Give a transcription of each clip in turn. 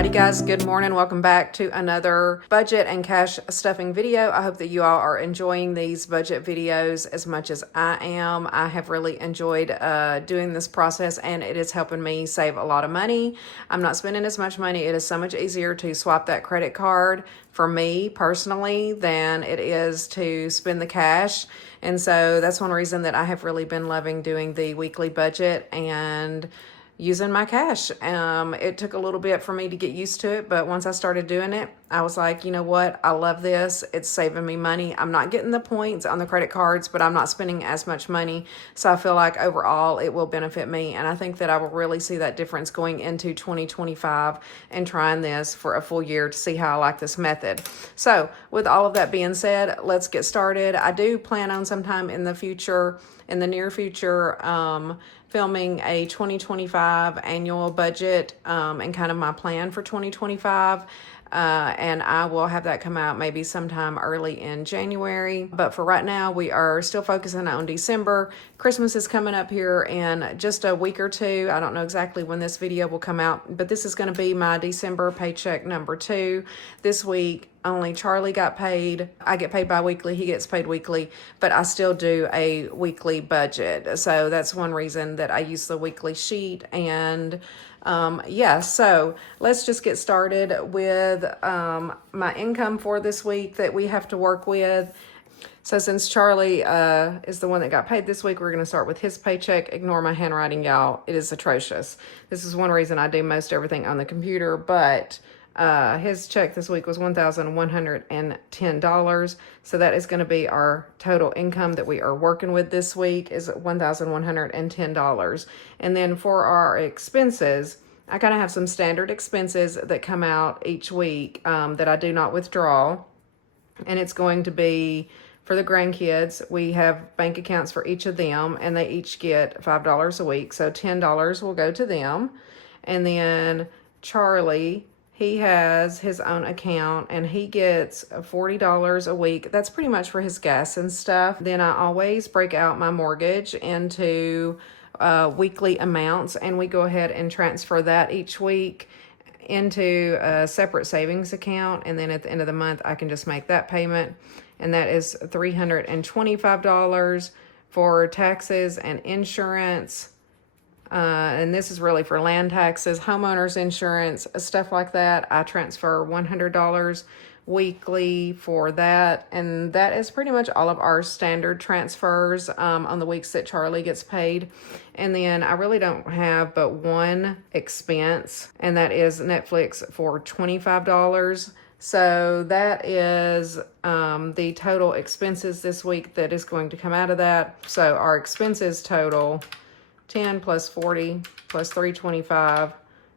Alrighty guys, good morning. Welcome back to another budget and cash stuffing video. I hope that you all are enjoying these budget videos as much as I am. I have really enjoyed doing this process, and it is helping me save a lot of money. I'm not spending as much money. It is so much easier to swap that credit card for me personally than it is to spend the cash. And so that's one reason that I have really been loving doing the weekly budget and using my cash. It took a little bit for me to get used to it, but once I started doing it, I was like, you know what? I love this. It's saving me money. I'm not getting the points on the credit cards, but I'm not spending as much money. So I feel like overall it will benefit me. And I think that I will really see that difference going into 2025 and trying this for a full year to see how I like this method. So with all of that being said, let's get started. I do plan on sometime in the future, in the near future, filming a 2025 annual budget and kind of my plan for 2025. And I will have that come out maybe sometime early in January. But for right now, we are still focusing on December. Christmas is coming up here in just a week or two. I don't know exactly when this video will come out, but this is going to be my December paycheck number 2. This week, only Charlie got paid. I get paid bi-weekly, he gets paid weekly, but I still do a weekly budget. So that's one reason that I use the weekly sheet. And yeah, so let's just get started with my income for this week that we have to work with. So since Charlie is the one that got paid this week, we're going to start with his paycheck. Ignore my handwriting, y'all. It is atrocious. This is one reason I do most everything on the computer, but his check this week was $1,110. So that is going to be our total income that we are working with this week is $1,110. And then for our expenses, I kind of have some standard expenses that come out each week that I do not withdraw. And it's going to be for the grandkids. We have bank accounts for each of them, and they each get $5 a week. So $10 will go to them. And then Charlie, he has his own account and he gets $40 a week. That's pretty much for his gas and stuff. Then I always break out my mortgage into weekly amounts, and we go ahead and transfer that each week into a separate savings account. And then at the end of the month, I can just make that payment. And that is $325 for taxes and insurance. And this is really for land taxes, homeowners insurance, stuff like that. I transfer $100 weekly for that. And that is pretty much all of our standard transfers on the weeks that Charlie gets paid. And then I really don't have but one expense, and that is Netflix for $25. So that is the total expenses this week that is going to come out of that. So our expenses total 10 plus 40 plus 325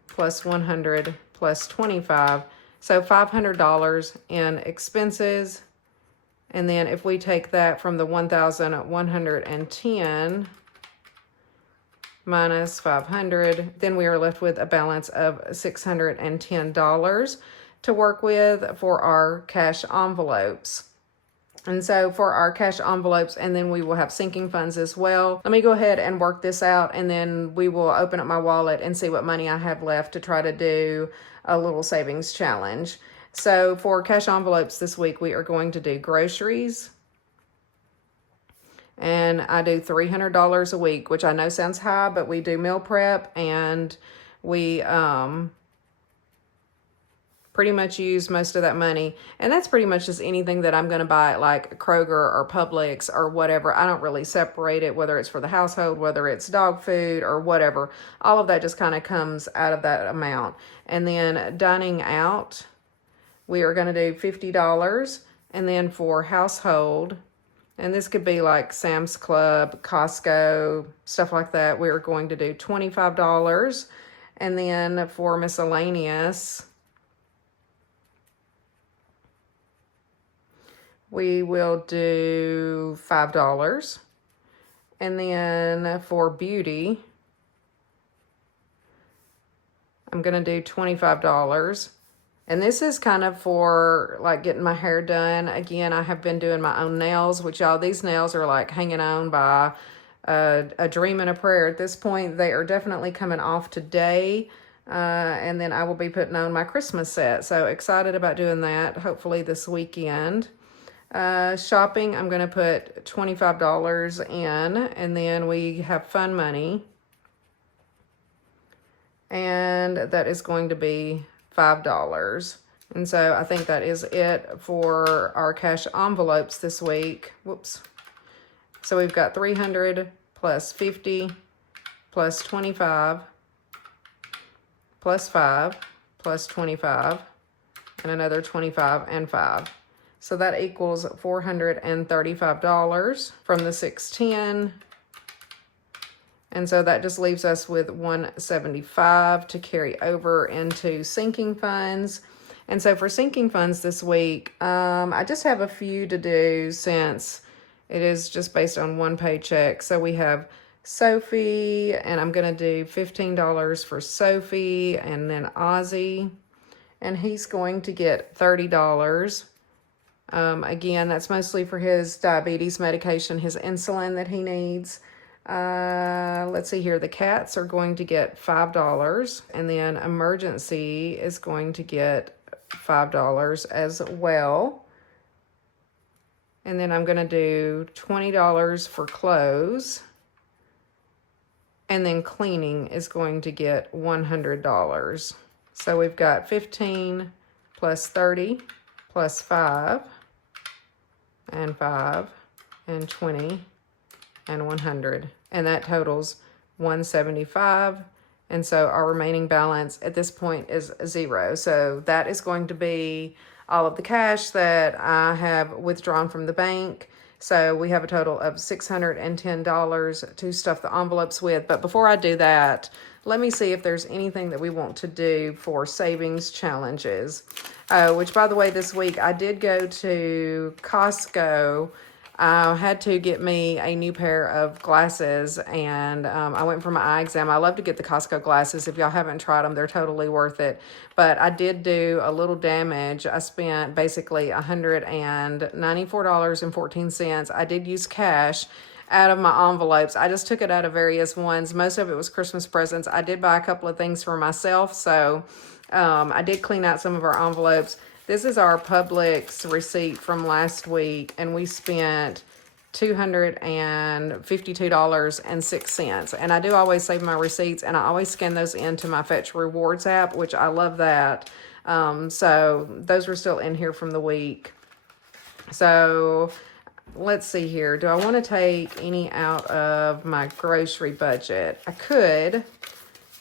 plus 100 plus 25. So $500 in expenses. And then if we take that from the 1,110 minus 500, then we are left with a balance of $610 to work with for our cash envelopes. And so for our cash envelopes, and then we will have sinking funds as well. Let me go ahead and work this out, and then we will open up my wallet and see what money I have left to try to do a little savings challenge. So for cash envelopes this week, we are going to do groceries. And I do $300 a week, which I know sounds high, but we do meal prep, and we pretty much use most of that money. And that's pretty much just anything that I'm going to buy at like Kroger or Publix or whatever. I don't really separate it, whether it's for the household, whether it's dog food or whatever. All of that just kind of comes out of that amount. And then dining out, we are going to do $50. And then for household, and this could be like Sam's Club, Costco, stuff like that, we are going to do $25. And then for miscellaneous, we will do $5. And then for beauty, I'm going to do $25. And this is kind of for like getting my hair done. Again, I have been doing my own nails, which y'all, these nails are like hanging on by a dream and a prayer. At this point, they are definitely coming off today. And then I will be putting on my Christmas set. So excited about doing that, hopefully this weekend. Shopping, I'm going to put $25 in, and then we have fun money. And that is going to be $5. And so I think that is it for our cash envelopes this week. Whoops. So we've got 300 plus 50 plus 25 plus 5 plus 25 and another 25 and 5. So that equals $435 from the 610. And so that just leaves us with $175 to carry over into sinking funds. And so for sinking funds this week, I just have a few to do since it is just based on one paycheck. So we have Sophie, and I'm going to do $15 for Sophie, and then Ozzy, and he's going to get $30. Again, that's mostly for his diabetes medication, his insulin that he needs. Let's see here. The cats are going to get $5, and then emergency is going to get $5 as well. And then I'm going to do $20 for clothes, and then cleaning is going to get $100. So we've got 15 plus 30 plus 5 and 5 and 20 and 100, and that totals $175. And so our remaining balance at this point is $0. So that is going to be all of the cash that I have withdrawn from the bank. So we have a total of $610 to stuff the envelopes with. But before I do that, let me see if there's anything that we want to do for savings challenges. Which, by the way, this week I did go to Costco. I had to get me a new pair of glasses, and I went for my eye exam. I love to get the Costco glasses. If y'all haven't tried them, they're totally worth it. But I did do a little damage. I spent basically $194.14. I did use cash out of my envelopes. I just took it out of various ones. Most of it was Christmas presents. I did buy a couple of things for myself, so I did clean out some of our envelopes. This is our Publix receipt from last week, and we spent $252.06. And I do always save my receipts, and I always scan those into my Fetch Rewards app, which I love that. So those were still in here from the week. So let's see here. Do I want to take any out of my grocery budget? I could.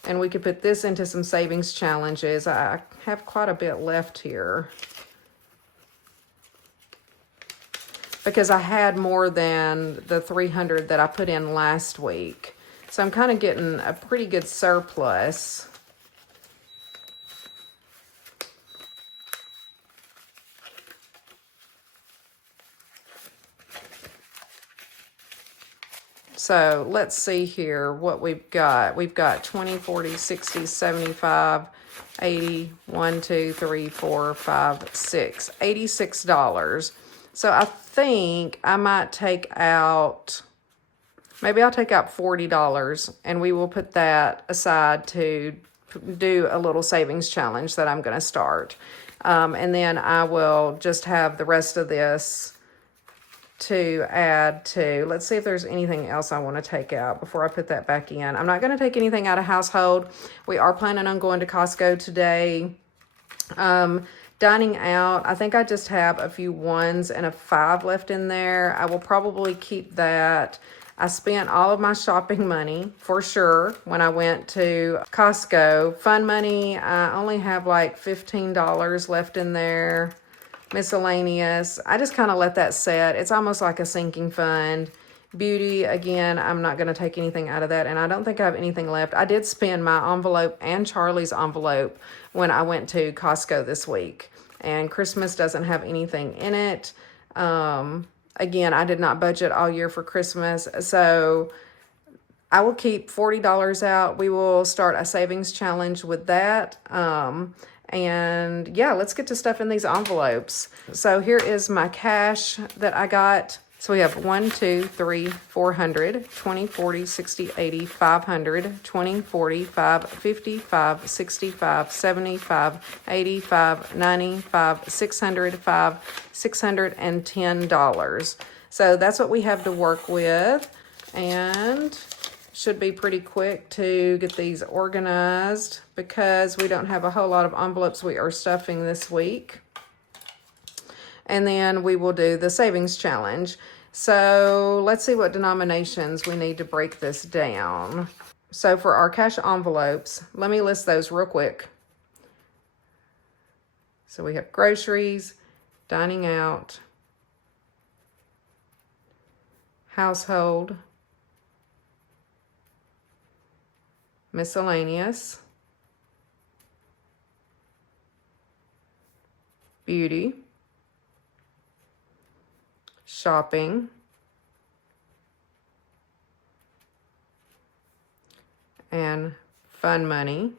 And we could put this into some savings challenges. I have quite a bit left here, because I had more than the 300 that I put in last week. So I'm kind of getting a pretty good surplus. So let's see here what we've got. We've got 20, 40, 60, 75, 80, 1, 2, 3, 4, 5, 6, $86. So I think I might take out, maybe I'll take out $40, and we will put that aside to do a little savings challenge that I'm going to start. And then I will just have the rest of this to add to. Let's see if there's anything else I want to take out before I put that back in. I'm not going to take anything out of household. We are planning on going to Costco today. Dining out, I think I just have a few 1s and a 5 left in there. I will probably keep that. I spent all of my shopping money for sure when I went to Costco. Fun money, I only have like $15 left in there. Miscellaneous, I just kind of let that set. It's almost like a sinking fund. Beauty, again, I'm not going to take anything out of that, and I don't think I have anything left. I did spend my envelope and Charlie's envelope when I went to Costco this week, and Christmas doesn't have anything in it. Again, I did not budget all year for Christmas, so I will keep $40 out. We will start a savings challenge with that. And yeah, let's get to stuff in these envelopes. So here is my cash that I got So we have 1, 2, 3, 400, 20, 40, 60, 80, 500, 20, 40, 5, 50, 5, 65, 75, 85, 95, 600, 5, $610. So that's what we have to work with, and should be pretty quick to get these organized because we don't have a whole lot of envelopes we are stuffing this week. And then we will do the savings challenge. So let's see what denominations we need to break this down. So for our cash envelopes, let me list those real quick. So we have groceries, dining out, household, miscellaneous, beauty, shopping, and fun money.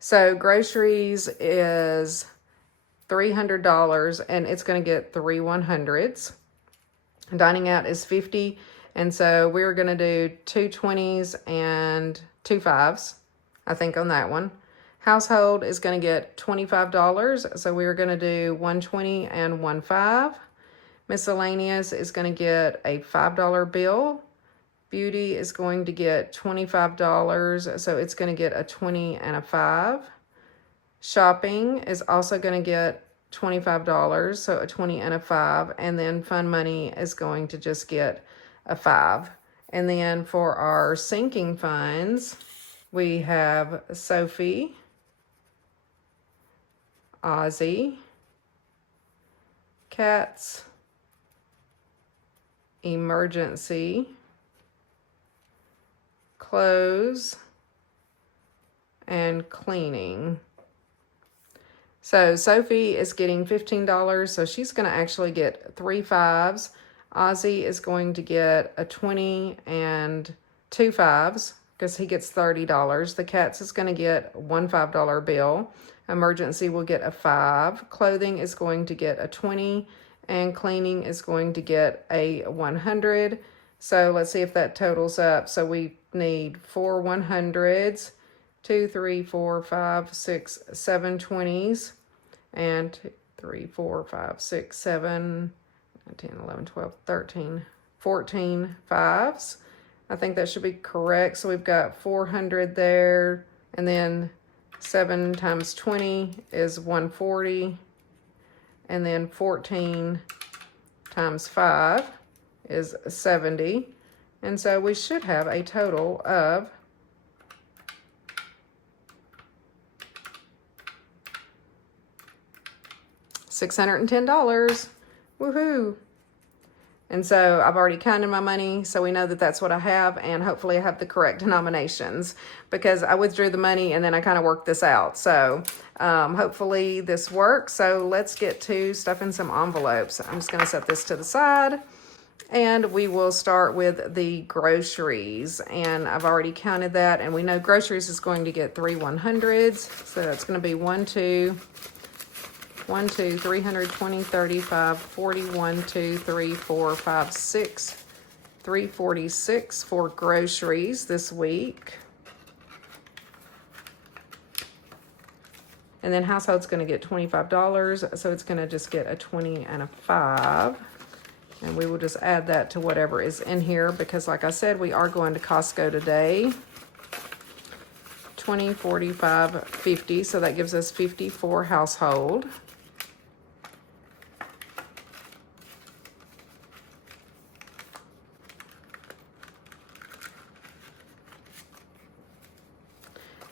So groceries is $300, and it's going to get 3 100s. Dining out is 50, and so we're going to do 2 20s and 2 5s, I think, on that one. Household is going to get $25, so we're going to do 120 and 1 5. Miscellaneous is going to get a $5 bill. Beauty is going to get $25, so it's going to get a 20 and a 5. Shopping is also going to get $25, so a 20 and a 5. And then fun money is going to just get a 5. And then for our sinking funds, we have Sophie, Ozzy, cats, emergency, clothes, and cleaning. So Sophie is getting $15, so she's going to actually get 3 5s. Ozzy is going to get a 20 and 2 5s because he gets $30. The cats is going to get one $5 bill. Emergency will get a 5. Clothing is going to get a 20, and cleaning is going to get a 100. So let's see if that totals up. So we need 4 100s, 2, 3, 4, 5, 6, 7 20s, and 2, 3, 4, 5, 6, 7, 10, 11, 12, 13, 14 5s. I think that should be correct. So we've got 400 there, and then 7 times 20 is 140, and then 14 times 5 is 70. And so we should have a total of $610. Woohoo! And so I've already counted my money, so we know that that's what I have, and hopefully I have the correct denominations because I withdrew the money and then I kind of worked this out. So hopefully this works. So let's get to stuffing some envelopes. I'm just going to set this to the side, and we will start with the groceries. And I've already counted that, and we know groceries is going to get 3 100s. So that's going to be 1, 2, 320, 35, 41, 2, 3, 4, 5, 6, 346 for groceries this week. And then household's going to get $25, so it's going to just get a 20 and a 5. And we will just add that to whatever is in here because, like I said, we are going to Costco today. 20, 45, 50, so that gives us 50 for household.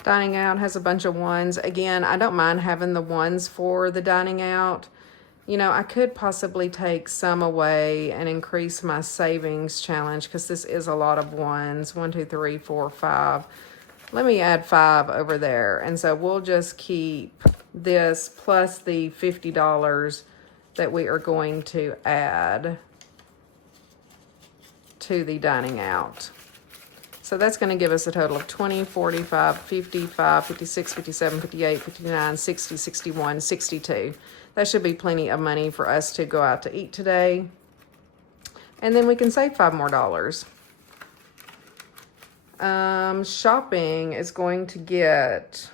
Dining out has a bunch of ones. Again, I don't mind having the ones for the dining out. You know, I could possibly take some away and increase my savings challenge because this is a lot of ones. 1, 2, 3, 4, 5. Let me add 5 over there. And so we'll just keep this plus the $50 that we are going to add to the dining out. So that's going to give us a total of 20, 45, 55, 56, 57, 58, 59, 60, 61, 62. That should be plenty of money for us to go out to eat today. And then we can save $5 more. Shopping is going to get,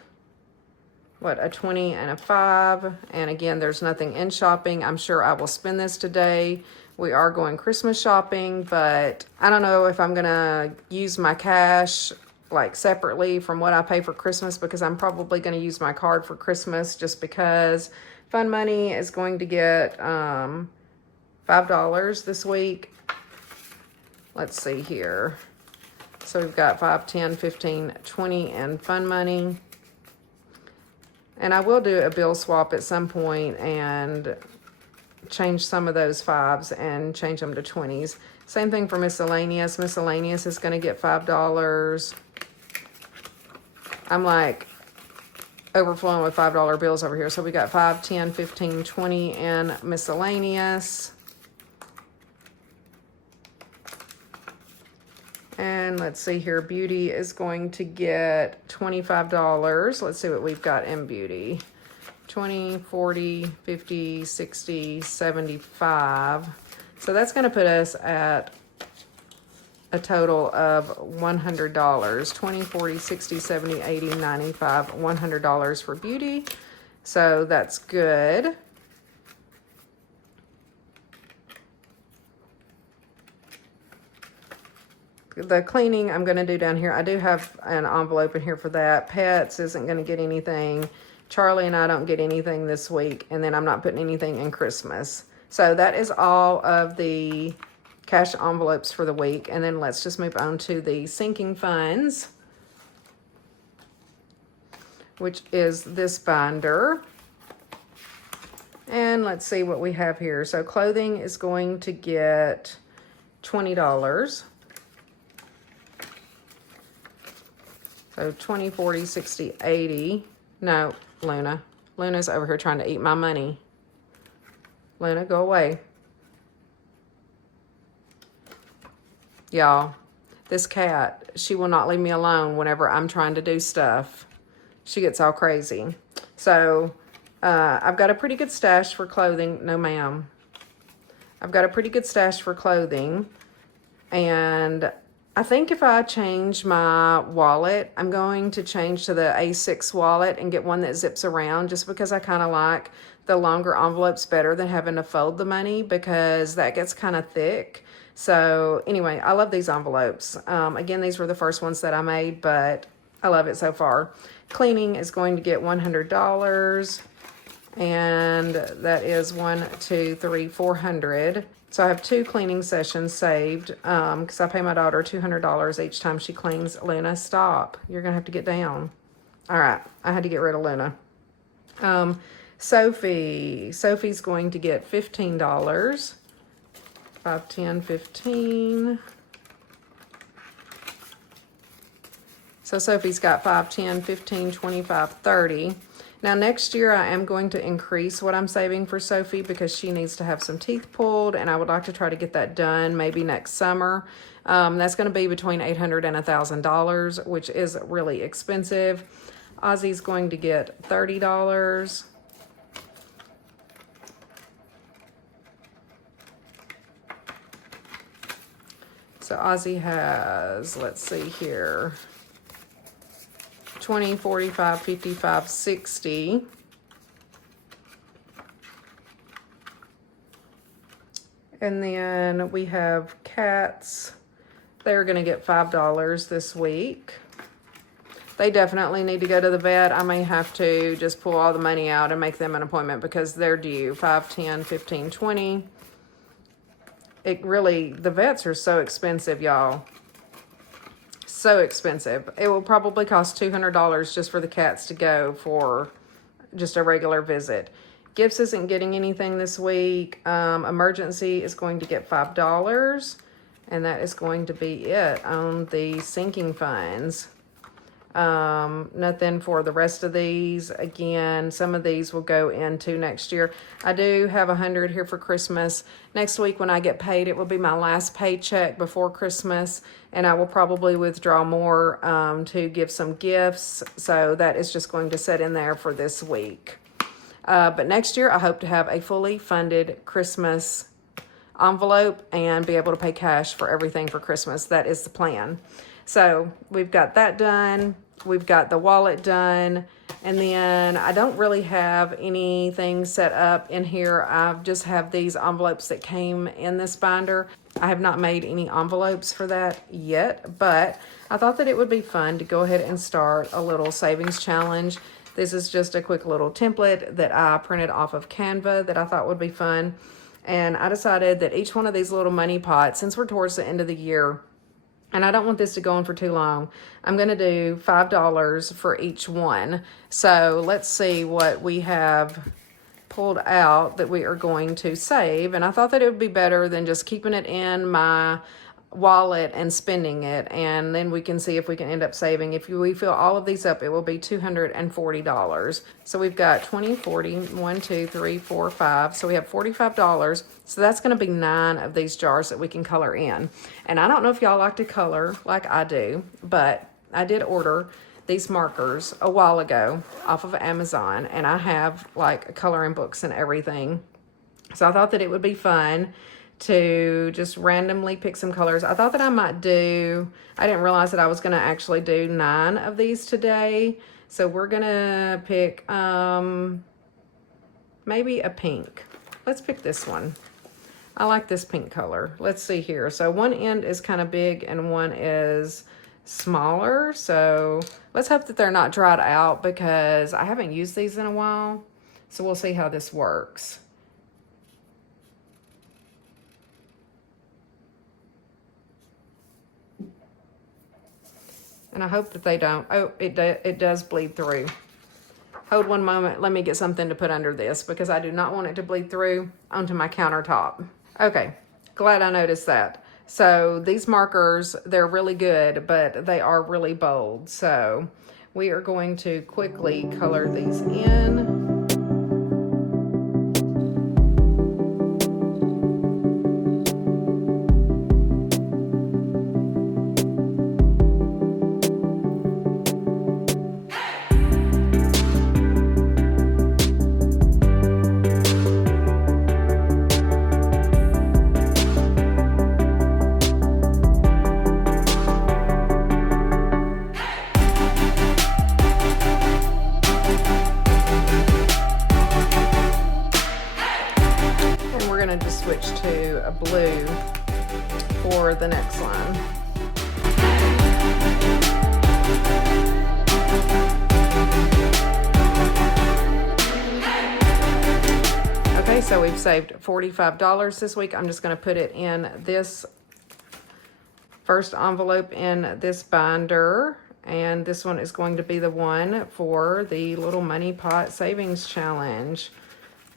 what, a 20 and a 5. And again, there's nothing in shopping. I'm sure I will spend this today. We are going Christmas shopping, but I don't know if I'm going to use my cash like separately from what I pay for Christmas, because I'm probably going to use my card for Christmas just because. Fun Money is going to get $5 this week. Let's see here. So we've got 5, 10, 15, 20 and Fun Money. And I will do a bill swap at some point and change some of those 5s and change them to 20s. Same thing for miscellaneous. Miscellaneous is going to get $5. I'm like overflowing with $5 bills over here. So we got 5, 10, 15, 20 in miscellaneous. And let's see here, beauty is going to get $25. Let's see what we've got in beauty. 20, 40, 50, 60, 75. So that's going to put us at a total of $100. 20, 40, 60, 70, 80, 95, $100 for beauty. So that's good. The cleaning I'm going to do down here. I do have an envelope in here for that. Pets isn't going to get anything. Charlie and I don't get anything this week. And then I'm not putting anything in Christmas. So that is all of the cash envelopes for the week. And then let's just move on to the sinking funds, which is this binder. And let's see what we have here. So clothing is going to get $20. So 20, 40, 60, 80. No, Luna. Luna's over here trying to eat my money. Luna, go away. Y'all, this cat, she will not leave me alone whenever I'm trying to do stuff. She gets all crazy. So, I've got a pretty good stash for clothing. No, ma'am. I've got a pretty good stash for clothing. And I think if I change my wallet, I'm going to change to the A6 wallet and get one that zips around, just because I kind of like the longer envelopes better than having to fold the money, because that gets kind of thick. So anyway, I love these envelopes. Again, these were the first ones that I made, but I love it so far. Cleaning is going to get $100, and that is 1, 2, 3, 400. So I have 2 cleaning sessions saved, because I pay my daughter $200 each time she cleans. Luna, stop. You're going to have to get down. All right. I had to get rid of Luna. Sophie's going to get $15. 5, 10, 15. So Sophie's got 5, 10, 15, 25, 30. Now next year I am going to increase what I'm saving for Sophie, because she needs to have some teeth pulled, and I would like to try to get that done maybe next summer. That's going to be between $800 and $1,000, which is really expensive. Ozzy's going to get $30. So Ozzy has, let's see here, 20, 45, 55, 60. And then we have cats. They're going to get $5 this week. They definitely need to go to the vet. I may have to just pull all the money out and make them an appointment, because they're due. 5, 10, 15, 20. The vets are so expensive, y'all. So expensive. It will probably cost $200 just for the cats to go for just a regular visit. Gifts isn't getting anything this week. Emergency is going to get $5, and that is going to be it on the sinking funds. Nothing for the rest of these. Again, some of these will go into next year. I do have 100 here for Christmas. Next week when I get paid, it will be my last paycheck before Christmas, and I will probably withdraw more to give some gifts. So that is just going to sit in there for this week. But next year, I hope to have a fully funded Christmas envelope and be able to pay cash for everything for Christmas. That is the plan. So we've got that done. We've got the wallet done. And then I don't really have anything set up in here. I just have these envelopes that came in this binder. I have not made any envelopes for that yet, but I thought that it would be fun to go ahead and start a little savings challenge. This is just a quick little template that I printed off of Canva that I thought would be fun. And I decided that each one of these little money pots, since we're towards the end of the year, and I don't want this to go on for too long, I'm going to do $5 for each one. So let's see what we have pulled out that we are going to save. And I thought that it would be better than just keeping it in my wallet and spending it, and then we can see if we can end up saving. If we fill all of these up, it will be $240. So we've got 20, 40, 1, 2, 3, 4, 5. So we have $45. So that's going to be 9 of these jars that we can color in. And I don't know if y'all like to color like I do, but I did order these markers a while ago off of Amazon, and I have like coloring books and everything. So I thought that it would be fun to just randomly pick some colors. I thought that I might do, I didn't realize that I was going to actually do 9 of these today. So we're going to pick maybe a pink. Let's pick this one. I like this pink color. Let's see here. So one end is kind of big and one is smaller. So let's hope that they're not dried out because I haven't used these in a while. So we'll see how this works. And I hope that they don't. Oh, it does bleed through. Hold one moment. Let me get something to put under this because I do not want it to bleed through onto my countertop. Okay, glad I noticed that. So these markers, they're really good, but they are really bold. So we are going to quickly color these in. To switch to a blue for the next line. Okay, so we've saved $45 this week. I'm just going to put it in this first envelope in this binder, and this one is going to be the one for the little money pot savings challenge.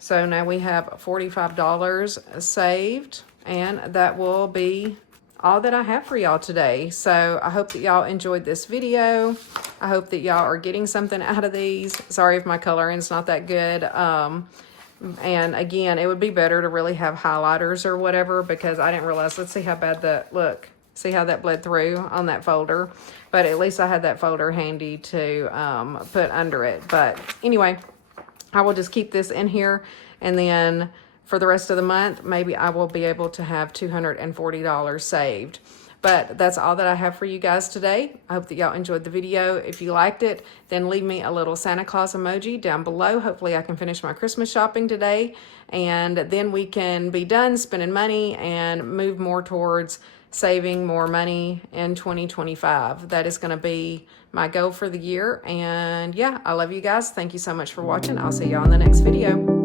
So now we have $45 saved, and that will be all that I have for y'all today. So I hope that y'all enjoyed this video. I hope that y'all are getting something out of these. Sorry if my coloring's not that good. And again, it would be better to really have highlighters or whatever because I didn't realize. Let's see how bad that, look, see how that bled through on that folder. But at least I had that folder handy to put under it. But anyway, I will just keep this in here, and then for the rest of the month, maybe I will be able to have $240 saved. But that's all that I have for you guys today. I hope that y'all enjoyed the video. If you liked it, then leave me a little Santa Claus emoji down below. Hopefully I can finish my Christmas shopping today, and then we can be done spending money and move more towards saving more money in 2025. That is going to be my goal for the year. And yeah, I love you guys. Thank you so much for watching. I'll see y'all in the next video.